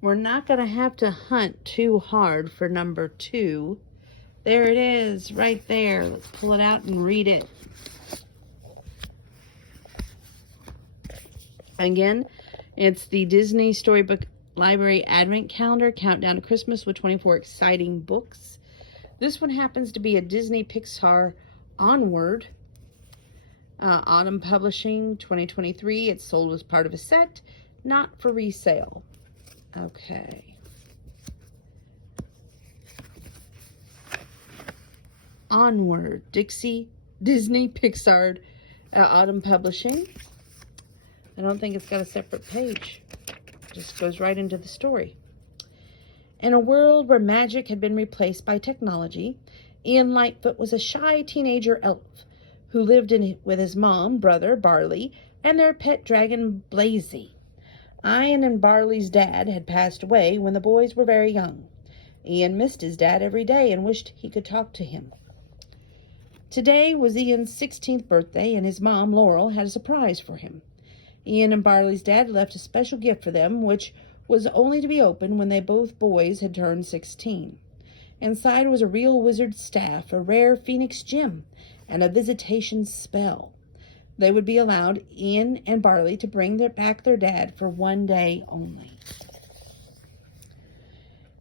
We're not going to have to hunt too hard for number 2. There it is, right there. Let's pull it out and read it. Again, it's the Disney Storybook Library Advent Calendar, Countdown to Christmas with 24 exciting books. This one happens to be a Disney Pixar Onward, Autumn Publishing, 2023. It's sold as part of a set, not for resale. Okay. Onward, Disney Pixar, Autumn Publishing. I don't think it's got a separate page. It just goes right into the story. In a world where magic had been replaced by technology, Ian Lightfoot was a shy teenager elf who lived with his mom, brother, Barley, and their pet dragon, Blazy. Ian and Barley's dad had passed away when the boys were very young. Ian missed his dad every day and wished he could talk to him. Today was Ian's 16th birthday, and his mom, Laurel, had a surprise for him. Ian and Barley's dad left a special gift for them, which was only to be opened when both boys had turned 16. Inside was a real wizard's staff, a rare phoenix gem, and a visitation spell. They would be allowed, Ian and Barley, to bring back their dad for one day only.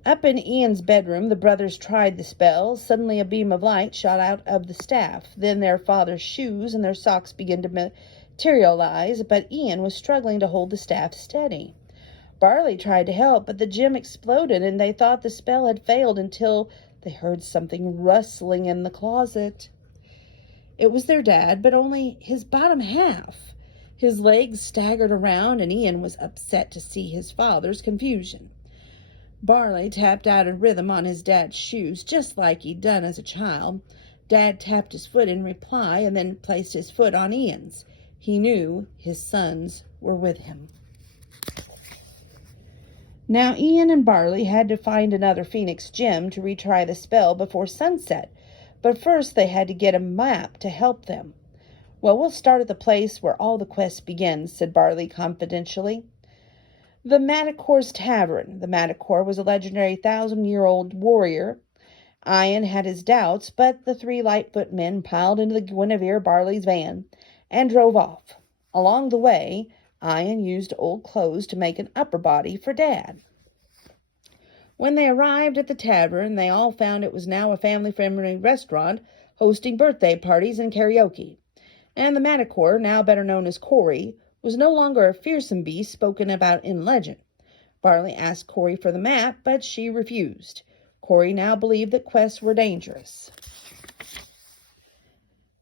Up in Ian's bedroom, the brothers tried the spell. Suddenly a beam of light shot out of the staff. Then their father's shoes and their socks began to materialize, but Ian was struggling to hold the staff steady. Barley tried to help, but the gem exploded, and they thought the spell had failed until they heard something rustling in the closet. It was their dad, but only his bottom half. His legs staggered around, and Ian was upset to see his father's confusion. Barley tapped out a rhythm on his dad's shoes, just like he'd done as a child. Dad tapped his foot in reply and then placed his foot on Ian's. He knew his sons were with him. Now Ian and Barley had to find another phoenix gem to retry the spell before sunset, but first they had to get a map to help them. "Well, we'll start at the place where all the quests begin," said Barley confidentially. The Maticor's Tavern. The Maticor was a legendary 1,000-year-old warrior. Ian had his doubts, but the 3 Lightfoot men piled into the Guinevere Barley's van and drove off. Along the way, Ian used old clothes to make an upper body for Dad. When they arrived at the tavern, they all found it was now a family-friendly restaurant hosting birthday parties and karaoke. And the Maticor, now better known as Corey, was no longer a fearsome beast spoken about in legend. Barley asked Corey for the map, but she refused. Corey now believed that quests were dangerous.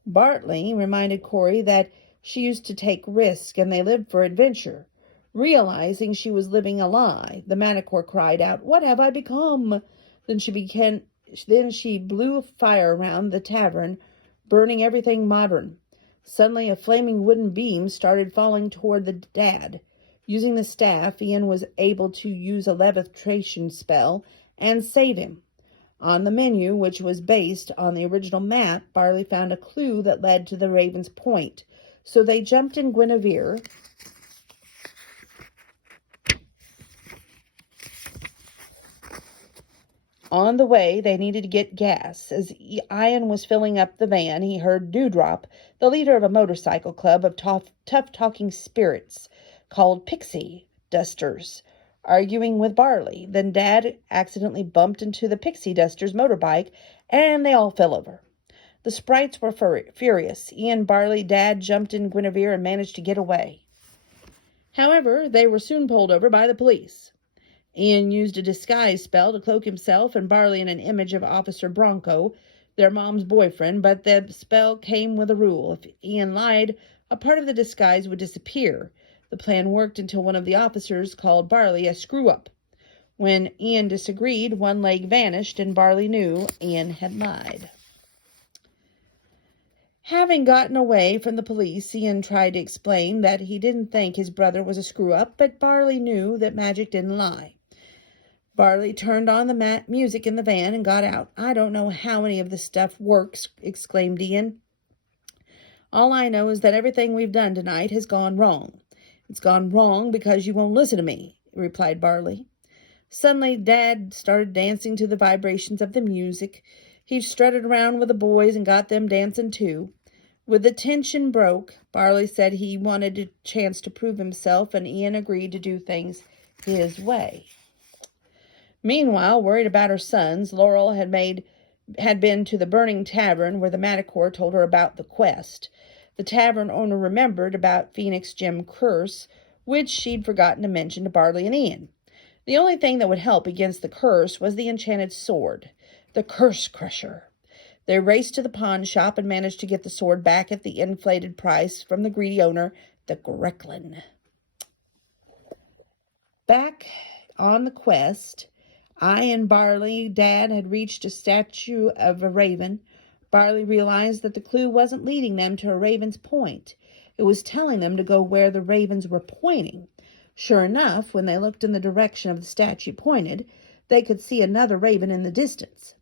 Bartley reminded Corey that she used to take risks and they lived for adventure. Realizing she was living a lie, the Maticor cried out, "What have I become?" Then she blew a fire around the tavern, burning everything modern. Suddenly a flaming wooden beam started falling toward the dad. Using the staff, Ian was able to use a levitation spell and save him. On the menu, which was based on the original map, Barley found a clue that led to the Raven's Point. So they jumped in Guinevere. On the way, they needed to get gas. As Ian was filling up the van, he heard Dewdrop, the leader of a motorcycle club of tough-talking spirits called Pixie Dusters, arguing with Barley. Then Dad accidentally bumped into the Pixie Dusters motorbike, and they all fell over. The sprites were furious. Ian, Barley, Dad jumped in Guinevere and managed to get away. However, they were soon pulled over by the police. Ian used a disguise spell to cloak himself and Barley in an image of Officer Bronco, their mom's boyfriend, but the spell came with a rule. If Ian lied, a part of the disguise would disappear. The plan worked until one of the officers called Barley a screw-up. When Ian disagreed, one leg vanished, and Barley knew Ian had lied. Having gotten away from the police, Ian tried to explain that he didn't think his brother was a screw-up, but Barley knew that magic didn't lie. Barley turned on the music in the van and got out. "I don't know how any of this stuff works," exclaimed Ian. "All I know is that everything we've done tonight has gone wrong." "It's gone wrong because you won't listen to me," replied Barley. Suddenly, Dad started dancing to the vibrations of the music. He strutted around with the boys and got them dancing too. When the tension broke, Barley said he wanted a chance to prove himself, and Ian agreed to do things his way. Meanwhile, worried about her sons, Laurel had been to the burning tavern where the Manticore told her about the quest. The tavern owner remembered about Phoenix Gem curse, which she'd forgotten to mention to Barley and Ian. The only thing that would help against the curse was the enchanted sword, the Curse Crusher. They raced to the pawn shop and managed to get the sword back at the inflated price from the greedy owner, the Grecklin. Back on the quest, Dad had reached a statue of a raven. Barley realized that the clue wasn't leading them to a raven's point. It was telling them to go where the ravens were pointing. Sure enough, when they looked in the direction of the statue pointed, they could see another raven in the distance.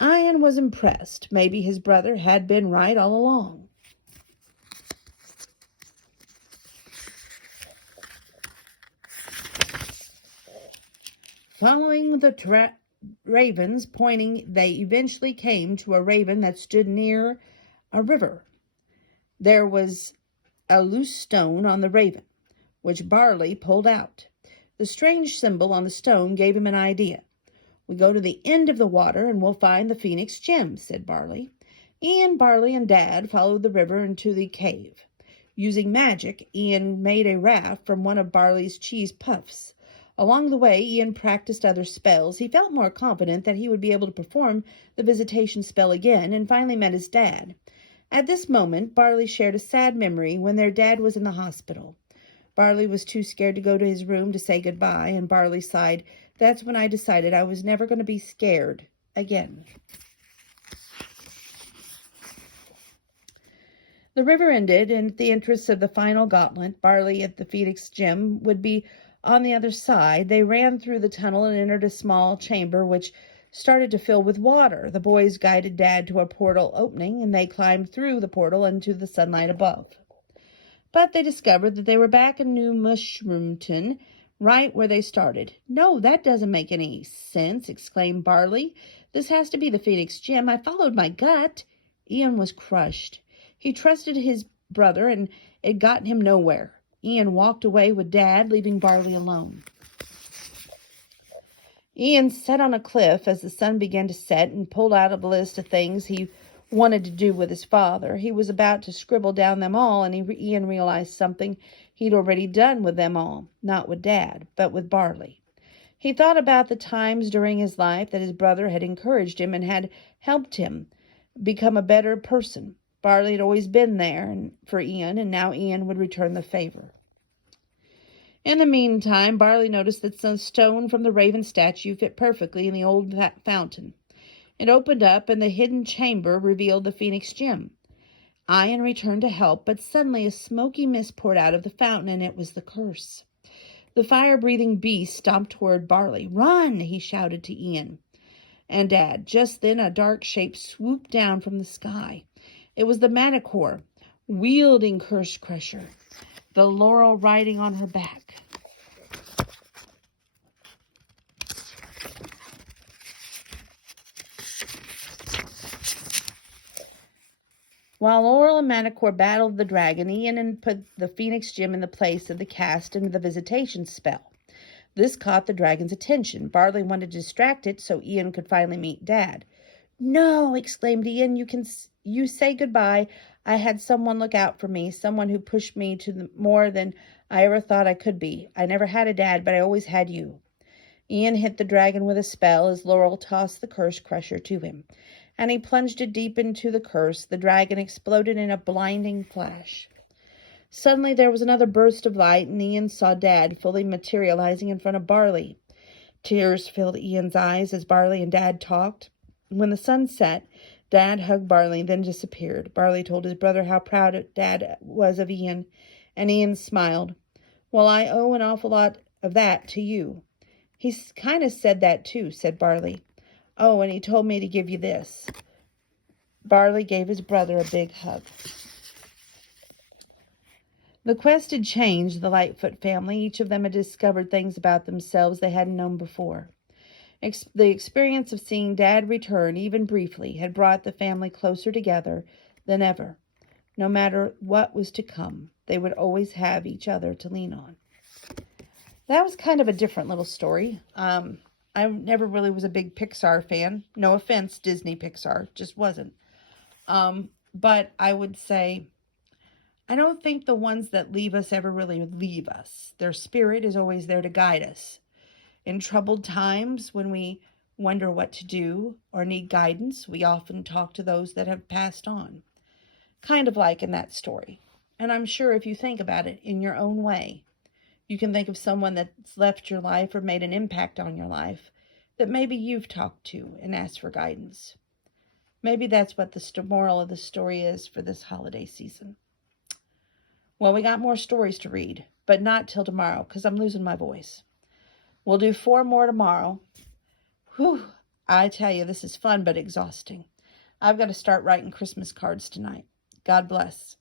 Ian was impressed. Maybe his brother had been right all along. Following the ravens pointing, they eventually came to a raven that stood near a river. There was a loose stone on the raven, which Barley pulled out. The strange symbol on the stone gave him an idea. "We go to the end of the water and we'll find the Phoenix Gem," said Barley. Ian, Barley, and Dad followed the river into the cave. Using magic, Ian made a raft from one of Barley's cheese puffs. Along the way, Ian practiced other spells. He felt more confident that he would be able to perform the visitation spell again, and finally met his dad. At this moment, Barley shared a sad memory when their dad was in the hospital. Barley was too scared to go to his room to say goodbye, and Barley sighed, "That's when I decided I was never going to be scared again." The river ended, and at the entrance of the final gauntlet, Barley at the Phoenix Gem would be on the other side. They ran through the tunnel and entered a small chamber which started to fill with water. The boys guided Dad to a portal opening, and they climbed through the portal into the sunlight above. But they discovered that they were back in New Mushroomton, right where they started. "No, that doesn't make any sense," exclaimed Barley. "This has to be the Phoenix Gem. I followed my gut." Ian was crushed. He trusted his brother, and it got him nowhere. Ian walked away with Dad, leaving Barley alone. Ian sat on a cliff as the sun began to set and pulled out a list of things he wanted to do with his father. He was about to scribble down them all, and Ian realized something he'd already done with them all, not with Dad, but with Barley. He thought about the times during his life that his brother had encouraged him and had helped him become a better person. Barley had always been there for Ian, and now Ian would return the favor. In the meantime, Barley noticed that some stone from the raven statue fit perfectly in the old fountain. It opened up, and the hidden chamber revealed the Phoenix Gem. Ian returned to help, but suddenly a smoky mist poured out of the fountain, and it was the curse. The fire-breathing beast stomped toward Barley. "Run!" he shouted to Ian and Dad. Just then a dark shape swooped down from the sky. It was the Manticore, wielding Curse Crusher, the laurel riding on her back. While Laurel and Manticore battled the dragon, Ian put the Phoenix Gem in the place of the cast into the visitation spell. This caught the dragon's attention. Barley wanted to distract it so Ian could finally meet Dad. "No!" exclaimed Ian. You say goodbye. I had someone look out for me, someone who pushed me to more than I ever thought I could be. I never had a dad, but I always had you." Ian hit the dragon with a spell as Laurel tossed the Curse Crusher to him, and he plunged it deep into the curse. The dragon exploded in a blinding flash. Suddenly there was another burst of light, and Ian saw Dad fully materializing in front of Barley. Tears filled Ian's eyes as Barley and Dad talked. When the sun set, Dad hugged Barley, then disappeared. Barley told his brother how proud Dad was of Ian, and Ian smiled. "Well, I owe an awful lot of that to you." "He kind of said that too," said Barley. "Oh, and he told me to give you this." Barley gave his brother a big hug. The quest had changed the Lightfoot family. Each of them had discovered things about themselves they hadn't known before. The experience of seeing Dad return, even briefly, had brought the family closer together than ever. No matter what was to come, they would always have each other to lean on. That was kind of a different little story. I never really was a big Pixar fan. No offense, Disney Pixar, just wasn't. But I would say, I don't think the ones that leave us ever really leave us. Their spirit is always there to guide us. In troubled times, when we wonder what to do or need guidance, we often talk to those that have passed on. Kind of like in that story. And I'm sure if you think about it in your own way, you can think of someone that's left your life or made an impact on your life that maybe you've talked to and asked for guidance. Maybe that's what the moral of the story is for this holiday season. Well, we got more stories to read, but not till tomorrow because I'm losing my voice. We'll do 4 more tomorrow. Whew, I tell you, this is fun but exhausting. I've got to start writing Christmas cards tonight. God bless.